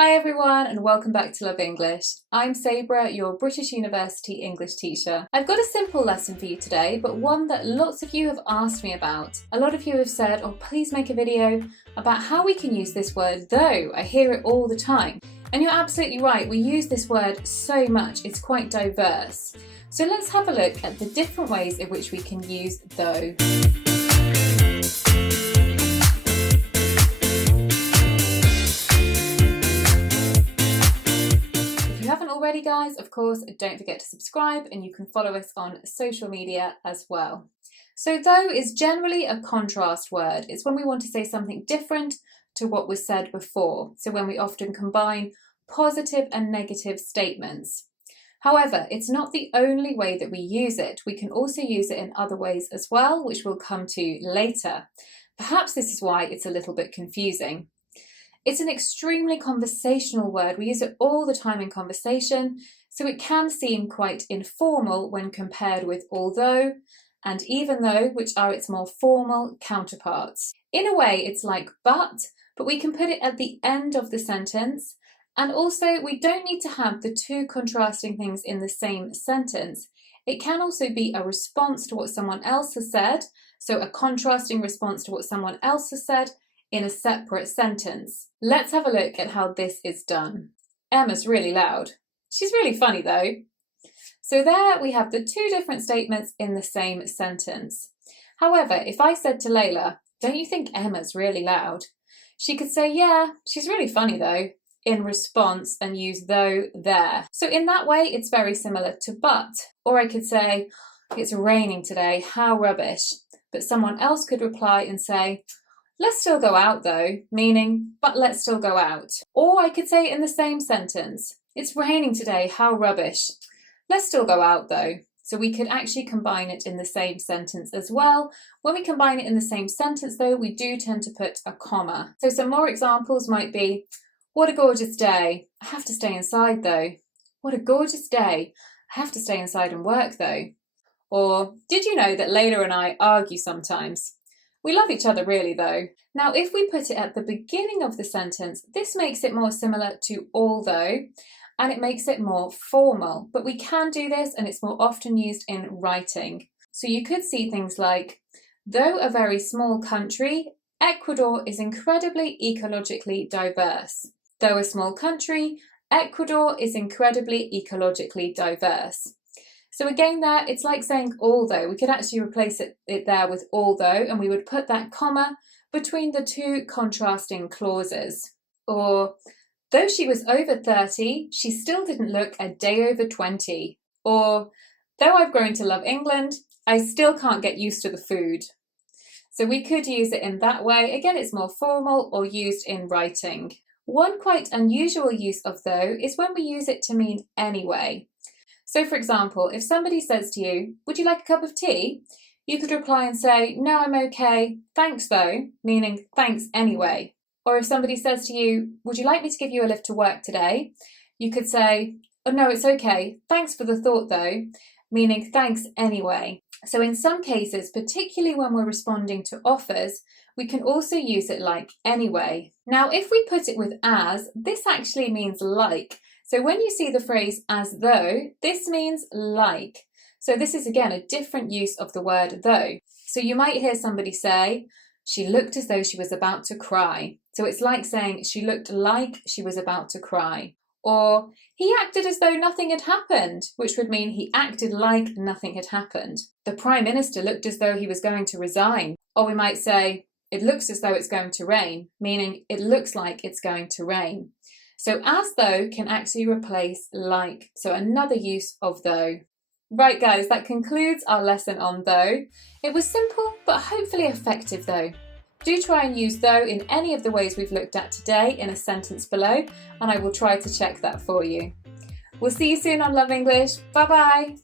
Hi everyone and welcome back to Love English. I'm Sabrah, your British University English teacher. I've got a simple lesson for you today, but one that lots of you have asked me about. A lot of you have said, oh please make a video about how we can use this word though. I hear it all the time. And you're absolutely right, we use this word so much, it's quite diverse. So let's have a look at the different ways in which we can use though. Already guys, of course, don't forget to subscribe and you can follow us on social media as well. So though is generally a contrast word. It's when we want to say something different to what was said before. So when we often combine positive and negative statements. However, it's not the only way that we use it. We can also use it in other ways as well, which we'll come to later. Perhaps this is why it's a little bit confusing. It's an extremely conversational word. We use it all the time in conversation, so it can seem quite informal when compared with although and even though, which are its more formal counterparts. In a way, it's like but we can put it at the end of the sentence, and also we don't need to have the two contrasting things in the same sentence. It can also be a response to what someone else has said, so a contrasting response to what someone else has said, in a separate sentence. Let's have a look at how this is done. Emma's really loud. She's really funny though. So there we have the two different statements in the same sentence. However, if I said to Leila, don't you think Emma's really loud? She could say, yeah, she's really funny though, in response and use though there. So in that way, it's very similar to but. Or I could say, it's raining today, how rubbish. But someone else could reply and say, let's still go out though, meaning, but let's still go out. Or I could say it in the same sentence. It's raining today, how rubbish. Let's still go out though. So we could actually combine it in the same sentence as well. When we combine it in the same sentence though, we do tend to put a comma. So some more examples might be, what a gorgeous day. I have to stay inside though. What a gorgeous day. I have to stay inside and work though. Or, did you know that Leila and I argue sometimes? We love each other really though. Now if we put it at the beginning of the sentence, this makes it more similar to although, and it makes it more formal. But we can do this and it's more often used in writing. So you could see things like, though a very small country, Ecuador is incredibly ecologically diverse. Though a small country, Ecuador is incredibly ecologically diverse. So again there, it's like saying although. We could actually replace it there with although, and we would put that comma between the two contrasting clauses. Or, though she was over 30, she still didn't look a day over 20. Or, though I've grown to love England, I still can't get used to the food. So we could use it in that way. Again, it's more formal or used in writing. One quite unusual use of though is when we use it to mean anyway. So for example, if somebody says to you, would you like a cup of tea? You could reply and say, no, I'm okay, thanks though, meaning thanks anyway. Or if somebody says to you, would you like me to give you a lift to work today? You could say, oh no, it's okay, thanks for the thought though, meaning thanks anyway. So in some cases, particularly when we're responding to offers, we can also use it like anyway. Now, if we put it with as, this actually means like. So when you see the phrase as though, this means like. So this is again a different use of the word though. So you might hear somebody say, she looked as though she was about to cry. So it's like saying she looked like she was about to cry. Or he acted as though nothing had happened, which would mean he acted like nothing had happened. The Prime Minister looked as though he was going to resign. Or we might say, it looks as though it's going to rain, meaning it looks like it's going to rain. So as though can actually replace like, so another use of though. Right guys, that concludes our lesson on though. It was simple but hopefully effective though. Do try and use though in any of the ways we've looked at today in a sentence below, and I will try to check that for you. We'll see you soon on Love English. Bye bye!